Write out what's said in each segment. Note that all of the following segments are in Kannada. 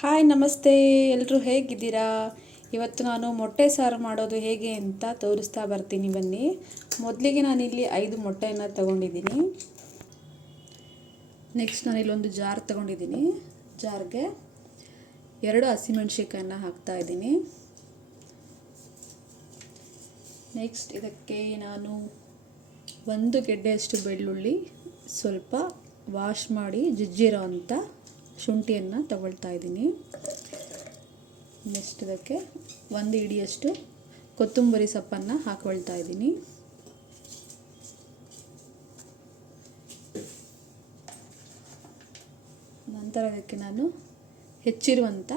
ಹಾಯ್, ನಮಸ್ತೆ. ಎಲ್ಲರೂ ಹೇಗಿದ್ದೀರಾ? ಇವತ್ತು ನಾನು ಮೊಟ್ಟೆ ಸಾರು ಮಾಡೋದು ಹೇಗೆ ಅಂತ ತೋರಿಸ್ತಾ ಬರ್ತೀನಿ ಬನ್ನಿ. ಮೊದಲಿಗೆ ನಾನಿಲ್ಲಿ ಐದು ಮೊಟ್ಟೆಯನ್ನು ತಗೊಂಡಿದ್ದೀನಿ. ನೆಕ್ಸ್ಟ್ ನಾನು ಇಲ್ಲೊಂದು ಜಾರ್ ತಗೊಂಡಿದ್ದೀನಿ. ಜಾರ್ಗೆ ಎರಡು ಹಸಿಮೆಣ್ಸಿಕಾಯನ್ನು ಹಾಕ್ತಾ ಇದ್ದೀನಿ. ನೆಕ್ಸ್ಟ್ ಇದಕ್ಕೆ ನಾನು ಒಂದು ಗೆಡ್ಡೆಯಷ್ಟು ಬೆಳ್ಳುಳ್ಳಿ ಸ್ವಲ್ಪ ವಾಶ್ ಮಾಡಿ ಜಜ್ಜಿರೋ ಅಂಥ ಶುಂಠಿಯನ್ನು ತಗೊಳ್ತಾ ಇದ್ದೀನಿ. ನೆಕ್ಸ್ಟ್ ಇದಕ್ಕೆ ಒಂದು ಇಡಿಯಷ್ಟು ಕೊತ್ತಂಬರಿ ಸೊಪ್ಪನ್ನು ಹಾಕ್ಕೊಳ್ತಾ ಇದ್ದೀನಿ. ನಂತರ ಅದಕ್ಕೆ ನಾನು ಹೆಚ್ಚಿರುವಂಥ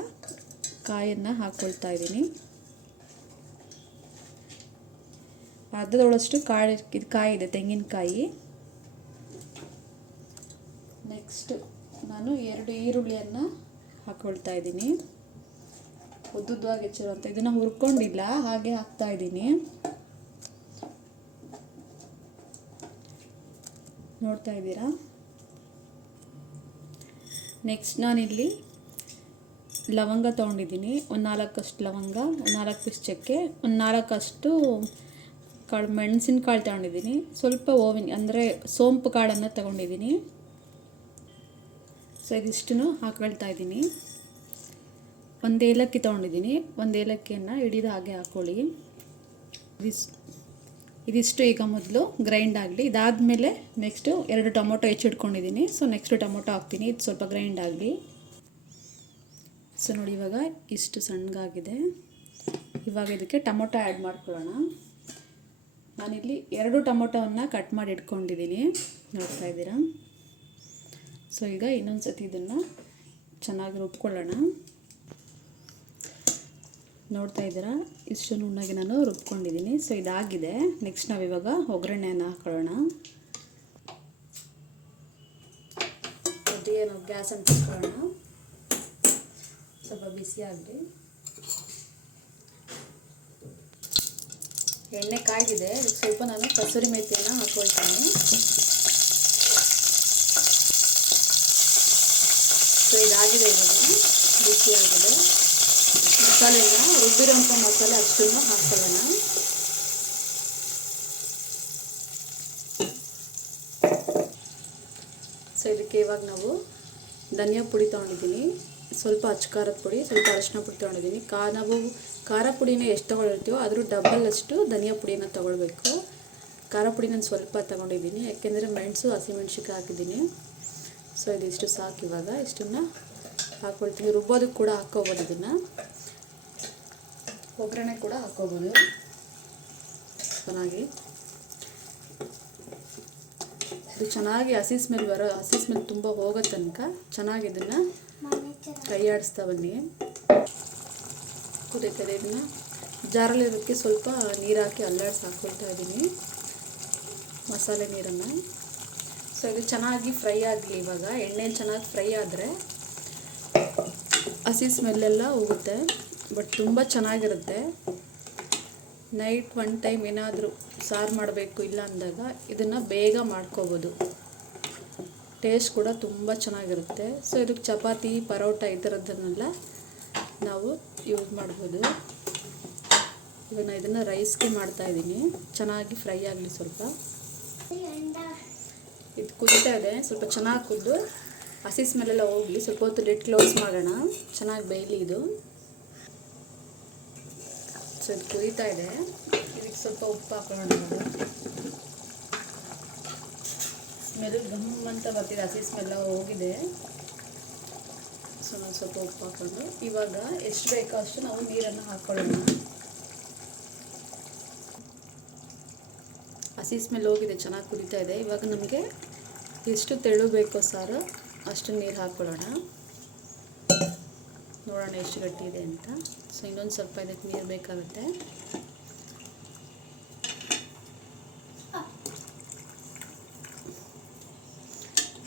ಕಾಯನ್ನು ಹಾಕ್ಕೊಳ್ತಾ ಇದ್ದೀನಿ. ಅರ್ಧದೊಳಷ್ಟು ಕಾಳು, ಇದು ಕಾಯಿ ಇದೆ, ತೆಂಗಿನಕಾಯಿ. ನೆಕ್ಸ್ಟ್ ನಾನು ಎರಡು ಈರುಳ್ಳಿಯನ್ನು ಹಾಕ್ಕೊಳ್ತಾ ಇದ್ದೀನಿ. ಉದ್ದುದ್ದವಾಗಿ ಹೆಚ್ಚಿರುವಂಥ ಇದನ್ನು ಹುರ್ಕೊಂಡಿಲ್ಲ, ಹಾಗೆ ಹಾಕ್ತಾ ಇದ್ದೀನಿ. ನೋಡ್ತಾ ಇದ್ದೀರಾ? ನೆಕ್ಸ್ಟ್ ನಾನಿಲ್ಲಿ ಲವಂಗ ತೊಗೊಂಡಿದ್ದೀನಿ. ಒಂದು ನಾಲ್ಕಷ್ಟು ಲವಂಗ, ಒಂದು ನಾಲ್ಕು ಪೀಸ್ ಚಕ್ಕೆ, ಒಂದು ನಾಲ್ಕಷ್ಟು ಕಾಳು ಮೆಣಸಿನ ಕಾಳು ತಗೊಂಡಿದ್ದೀನಿ. ಸ್ವಲ್ಪ ಓವಿನ ಅಂದರೆ ಸೋಂಪು ಕಾಳನ್ನು ತಗೊಂಡಿದ್ದೀನಿ. ಸೊ ಇದಿಷ್ಟನ್ನು ಹಾಕೊಳ್ತಾ ಇದ್ದೀನಿ. ಒಂದು ಏಲಕ್ಕಿ ತೊಗೊಂಡಿದ್ದೀನಿ. ಒಂದು ಏಲಕ್ಕಿಯನ್ನು ಹಿಡಿದು ಹಾಗೆ ಹಾಕ್ಕೊಳ್ಳಿ ಇದಿಷ್ಟು ಈಗ ಮೊದಲು ಗ್ರೈಂಡ್ ಆಗಲಿ. ಇದಾದಮೇಲೆ ನೆಕ್ಸ್ಟು ಎರಡು ಟೊಮೊಟೊ ಹೆಚ್ಚಿಟ್ಕೊಂಡಿದ್ದೀನಿ ಸೊ ನೆಕ್ಸ್ಟು ಟೊಮೊಟೊ ಹಾಕ್ತೀನಿ. ಇದು ಸ್ವಲ್ಪ ಗ್ರೈಂಡ್ ಆಗಲಿ. ಸೊ ನೋಡಿ ಇವಾಗ ಇಷ್ಟು ಸಣ್ಣಗಾಗಿದೆ. ಇವಾಗ ಇದಕ್ಕೆ ಟೊಮೊಟೊ ಆ್ಯಡ್ ಮಾಡ್ಕೊಳ್ಳೋಣ. ನಾನಿಲ್ಲಿ ಎರಡು ಟೊಮೊಟೊವನ್ನು ಕಟ್ ಮಾಡಿ ಇಟ್ಕೊಂಡಿದ್ದೀನಿ. ನೋಡ್ತಾ ಇದ್ದೀರಾ? ಸೊ ಈಗ ಇನ್ನೊಂದು ಸತಿ ಇದನ್ನು ಚೆನ್ನಾಗಿ ರುಬ್ಕೊಳ್ಳೋಣ. ನೋಡ್ತಾ ಇದ್ದೀರಾ? ಇಷ್ಟು ನುಣ್ಣಗೆ ನಾನು ರುಬ್ಕೊಂಡಿದ್ದೀನಿ. ಸೊ ಇದಾಗಿದೆ. ನೆಕ್ಸ್ಟ್ ನಾವು ಇವಾಗ ಒಗ್ಗರಣೆಯನ್ನು ಹಾಕೊಳ್ಳೋಣ. ಒಟ್ಟಿಗೆ ಗ್ಯಾಸ್ ಅಂಟಿಸ್ಕೊಳ್ಳೋಣ ಸ್ವಲ್ಪ ಬಿಸಿ ಎಣ್ಣೆ ಕಾಯ್ದಿದೆ. ಸ್ವಲ್ಪ ನಾನು ಕಸೂರಿ ಮೇಥಿಯನ್ನು ಹಾಕ್ಕೊಳ್ತೀನಿ ಸೊ, ಇದಾಗಿದೆ ಇವಾಗ. ಬಿಸಿಯಾಗಿದೆ ಮಸಾಲೆನ ರುಬ್ಬಿರೋಂಥ ಮಸಾಲೆ ಅಷ್ಟನ್ನು ಹಾಕ್ಕೊಳ್ಳೋಣ ಸೊ, ಇದಕ್ಕೆ ಇವಾಗ ನಾವು ಧನಿಯಾ ಪುಡಿ ತೊಗೊಂಡಿದ್ದೀನಿ. ಸ್ವಲ್ಪ ಅಚ್ಚಕಾರದ ಪುಡಿ, ಸ್ವಲ್ಪ ಅರಶಿನ ಪುಡಿ ತೊಗೊಂಡಿದ್ದೀನಿ. ಕಾ, ನಾವು ಖಾರ ಪುಡಿನ ಎಷ್ಟು ತೊಗೊಳಿರ್ತೀವೋ ಅದ್ರ ಡಬಲ್ ಅಷ್ಟು ಧನಿಯಾ ಪುಡಿನ ತೊಗೊಳ್ಬೇಕು. ಖಾರ ಪುಡಿ ನಾನು ಸ್ವಲ್ಪ ತೊಗೊಂಡಿದ್ದೀನಿ. ಯಾಕೆಂದರೆ ಮೆಣಸು ಹಸಿಮೆಣ್ಸಿಕಾಯಿ ಹಾಕಿದ್ದೀನಿ. ಸೊ ಇದಿಷ್ಟು ಸಾಕು ಇವಾಗ. ಇಷ್ಟನ್ನು ಹಾಕ್ಕೊಳ್ತೀನಿ ರುಬ್ಬೋದಕ್ಕೆ ಕೂಡ ಹಾಕ್ಕೋಬೋದು ಇದನ್ನು. ಒಗ್ಗರಣೆ ಕೂಡ ಹಾಕ್ಕೋಬೋದು. ಚೆನ್ನಾಗಿ. ಇದು ಚೆನ್ನಾಗಿ ಹಸಿ ಸ್ಮೆಲ್ ಬರೋ ಹಸಿ ಸ್ಮೆಲ್ ತುಂಬ ಹೋಗೋ ತನಕ ಚೆನ್ನಾಗಿ ಇದನ್ನು ಕೈ ಆಡಿಸ್ತಾ ಬನ್ನಿ. ಕುದೀತದೆ ಇದನ್ನು ಜಾರಲ್ಲಿರೋದಕ್ಕೆ ಸ್ವಲ್ಪ ನೀರು ಹಾಕಿ ಅಲ್ಲಾಡಿಸಿ ಹಾಕ್ಕೊಳ್ತಾ ಇದ್ದೀನಿ ಮಸಾಲೆ ನೀರನ್ನು. ಸೊ ಇದು ಚೆನ್ನಾಗಿ ಫ್ರೈ ಆಗಲಿ ಇವಾಗ. ಎಣ್ಣೆ ಚೆನ್ನಾಗಿ ಫ್ರೈ ಆದರೆ ಹಸಿ ಸ್ಮೆಲ್ಲೆಲ್ಲ ಹೋಗುತ್ತೆ. ಬಟ್ ತುಂಬ ಚೆನ್ನಾಗಿರುತ್ತೆ. ನೈಟ್ ಒನ್ ಟೈಮ್ ಏನಾದರೂ ಸಾರು ಮಾಡಬೇಕು ಇಲ್ಲ ಅಂದಾಗ ಇದನ್ನು ಬೇಗ ಮಾಡ್ಕೋಬೋದು. ಟೇಸ್ಟ್ ಕೂಡ ತುಂಬ ಚೆನ್ನಾಗಿರುತ್ತೆ. ಸೊ ಇದಕ್ಕೆ ಚಪಾತಿ, ಪರೋಟ ಈ ಥರದ್ದನ್ನೆಲ್ಲ ನಾವು ಯೂಸ್ ಮಾಡ್ಬೋದು. ಇವಾಗ ನಾನು ಇದನ್ನು ರೈಸ್ಗೆ ಮಾಡ್ತಾಯಿದ್ದೀನಿ ಚೆನ್ನಾಗಿ ಫ್ರೈ ಆಗಲಿ ಸ್ವಲ್ಪ. ಇದು ಕುದಿತಾ ಇದೆ. ಸ್ವಲ್ಪ ಚೆನ್ನಾಗಿ ಕುದ್ದು, ಹಸಿ ಸ್ಮೆಲ್ಲೆಲ್ಲ ಹೋಗಲಿ. ಸ್ವಲ್ಪ ಹೊತ್ತು ಲಿಟ್ ಕ್ಲೋಸ್ ಮಾಡೋಣ. ಚೆನ್ನಾಗಿ ಬೇಯಲಿ ಇದು. ಸೊ, ಇದು ಕುದೀತಾ ಇದೆ. ಇದಕ್ಕೆ ಸ್ವಲ್ಪ ಉಪ್ಪು ಹಾಕೊಳ್ಳೋಣ ಸ್ಮೆಲ್ ಗಮ್ ಅಂತ ಬರ್ತಿದೆ. ಹಸಿ ಸ್ಮೆಲ್ಲ ಹೋಗಿದೆ. ಸೊ ನಾವು ಸ್ವಲ್ಪ ಉಪ್ಪು ಹಾಕೊಂಡು. ಇವಾಗ ಎಷ್ಟು ಬೇಕೋ ಅಷ್ಟು ನಾವು ನೀರನ್ನು ಹಾಕ್ಕೊಳ್ಳೋಣ ಹಸಿ ಸ್ಮೆಲ್ ಹೋಗಿದೆ, ಚೆನ್ನಾಗಿ ಕುದೀತಾ ಇದೆ. ಇವಾಗ ನಮಗೆ ಎಷ್ಟು ತೆಳು ಬೇಕೋ ಸಾರು, ಅಷ್ಟು ನೀರು ಹಾಕ್ಕೊಳ್ಳೋಣ. ನೋಡೋಣ ಎಷ್ಟು ಗಟ್ಟಿ ಇದೆ ಅಂತ. ಸೊ, ಇನ್ನೊಂದು ಸ್ವಲ್ಪ ಇದಕ್ಕೆ ನೀರು ಬೇಕಾಗುತ್ತೆ.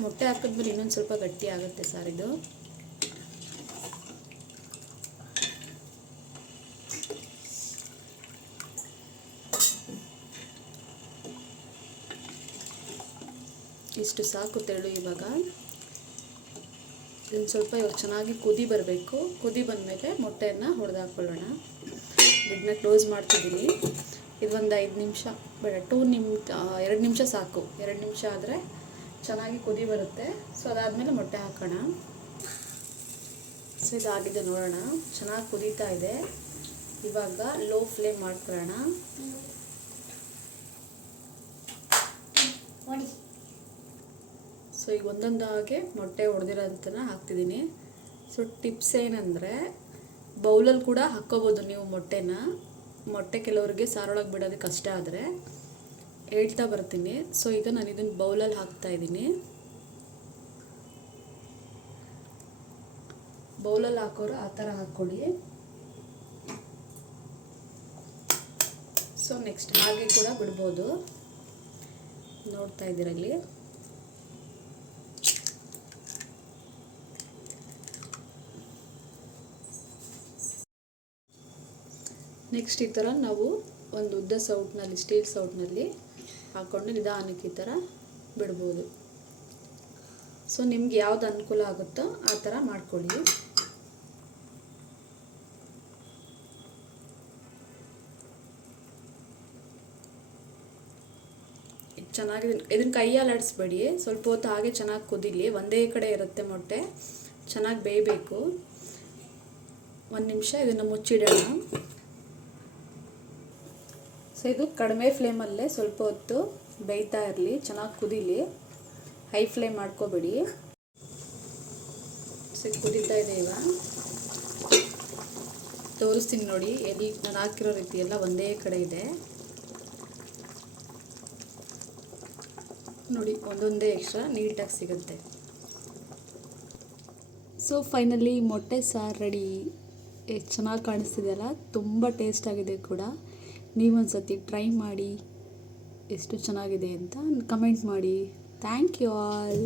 ಮೊಟ್ಟೆ ಹಾಕಿದ್ಮೇಲೆ ಇನ್ನೊಂದು ಸ್ವಲ್ಪ ಗಟ್ಟಿ ಆಗುತ್ತೆ ಸರ್ ಇಷ್ಟು ಸಾಕು ತೆಳು ಇವಾಗ. ಇದನ್ನು ಸ್ವಲ್ಪ ಇವಾಗ ಚೆನ್ನಾಗಿ ಕುದಿ ಬರಬೇಕು. ಕುದಿ ಬಂದಮೇಲೆ ಮೊಟ್ಟೆಯನ್ನು ಹೊಡೆದು ಹಾಕ್ಕೊಳ್ಳೋಣ ಲಿಡ್ನ ಕ್ಲೋಸ್ ಮಾಡ್ತಿದ್ದೀನಿ. ಇದು ಒಂದು ಐದು ನಿಮಿಷ, ಬೇಡ, ಟೂ ನಿಮ್ ಎರಡು ನಿಮಿಷ ಸಾಕು. ಎರಡು ನಿಮಿಷ ಆದರೆ ಚೆನ್ನಾಗಿ ಕುದಿ ಬರುತ್ತೆ. ಸೊ ಅದಾದಮೇಲೆ ಮೊಟ್ಟೆ ಹಾಕೋಣ. ಸೊ ಇದಾಗಿದೆ ನೋಡೋಣ. ಚೆನ್ನಾಗಿ ಕುದೀತಾ ಇದೆ. ಇವಾಗ ಲೋ ಫ್ಲೇಮ್ ಮಾಡ್ಕೊಳ್ಳೋಣ. ಸೊ ಈಗ ಒಂದೊಂದು ಹಾಗೆ ಮೊಟ್ಟೆ ಹೊಡೆದಿರೋಂಥನ ಹಾಕ್ತಿದ್ದೀನಿ. ಸೊ ಟಿಪ್ಸ್ ಏನಂದರೆ, ಬೌಲಲ್ಲಿ ಕೂಡ ಹಾಕ್ಕೋಬೋದು ನೀವು ಮೊಟ್ಟೆನ. ಮೊಟ್ಟೆ ಕೆಲವರಿಗೆ ಸಾರೊಳಗೆ ಬಿಡೋದು ಕಷ್ಟ ಆದರೆ ಹೇಳ್ತಾ ಬರ್ತೀನಿ. ಸೊ ಈಗ ನಾನು ಇದನ್ನು ಬೌಲಲ್ಲಿ ಹಾಕ್ತಾ ಇದ್ದೀನಿ. ಬೌಲಲ್ಲಿ ಹಾಕೋರು ಆ ಥರ ಹಾಕ್ಕೊಳ್ಳಿ. ಸೊ ನೆಕ್ಸ್ಟ್ ಹಾಗೆ ಕೂಡ ಬಿಡ್ಬೋದು. ನೋಡ್ತಾ ಇದ್ದೀರಲ್ಲಿ ನೆಕ್ಸ್ಟ್ ಈ ಥರ ನಾವು ಒಂದು ಉದ್ದ ಸೌಟ್ನಲ್ಲಿ ಸ್ಟೀಲ್ ಸೌಟ್ನಲ್ಲಿ ಹಾಕ್ಕೊಂಡು ನಿಧಾನಕ್ಕೆ ಈ ಥರ ಬಿಡ್ಬೋದು. ಸೊ ನಿಮ್ಗೆ ಯಾವ್ದು ಅನುಕೂಲ ಆಗುತ್ತೋ ಆ ಥರ ಮಾಡ್ಕೊಳ್ಳಿ. ಚೆನ್ನಾಗಿ ಇದನ್ನ ಕೈಯಲ್ಲಿ ಆಡಿಸ್ಬೇಡಿ. ಸ್ವಲ್ಪ ಹೊತ್ತು ಹಾಗೆ ಚೆನ್ನಾಗಿ ಕುದಿಲಿ. ಒಂದೇ ಕಡೆ ಇರುತ್ತೆ ಮೊಟ್ಟೆ. ಚೆನ್ನಾಗಿ ಬೇಯಬೇಕು. ಒಂದು ನಿಮಿಷ ಇದನ್ನು ಮುಚ್ಚಿಡೋಣ. ಸೊ ಇದು ಕಡಿಮೆ ಫ್ಲೇಮಲ್ಲೇ ಸ್ವಲ್ಪ ಹೊತ್ತು ಬೇಯ್ತಾ ಇರಲಿ, ಚೆನ್ನಾಗಿ ಕುದೀಲಿ. ಹೈ ಫ್ಲೇಮ್ ಮಾಡ್ಕೋಬೇಡಿ. ಸೊ ಕುದೀತಾ ಇದೆ ಈಗ. ತೋರಿಸ್ತೀನಿ ನೋಡಿ, ಎಲ್ಲಿ ನಾನು ಹಾಕಿರೋ ರೀತಿ ಎಲ್ಲ ಒಂದೇ ಕಡೆ ಇದೆ. ನೋಡಿ, ಒಂದೊಂದೇ ಎಕ್ಸ್ಟ್ರಾ ನೀಟಾಗಿ ಸಿಗುತ್ತೆ. ಸೊ ಫೈನಲಿ ಮೊಟ್ಟೆ ಸಾರು ರೆಡಿ. ಚೆನ್ನಾಗಿ ಚೆನ್ನಾಗಿ ಕಾಣಿಸ್ತಿದೆಯಲ್ಲ ತುಂಬ ಟೇಸ್ಟ್ ಆಗಿದೆ ಕೂಡ. ನೀವೊಂದು ಸತಿ ಟ್ರೈ ಮಾಡಿ ಎಷ್ಟು ಚೆನ್ನಾಗಿದೆ ಅಂತ ಕಮೆಂಟ್ ಮಾಡಿ. Thank you all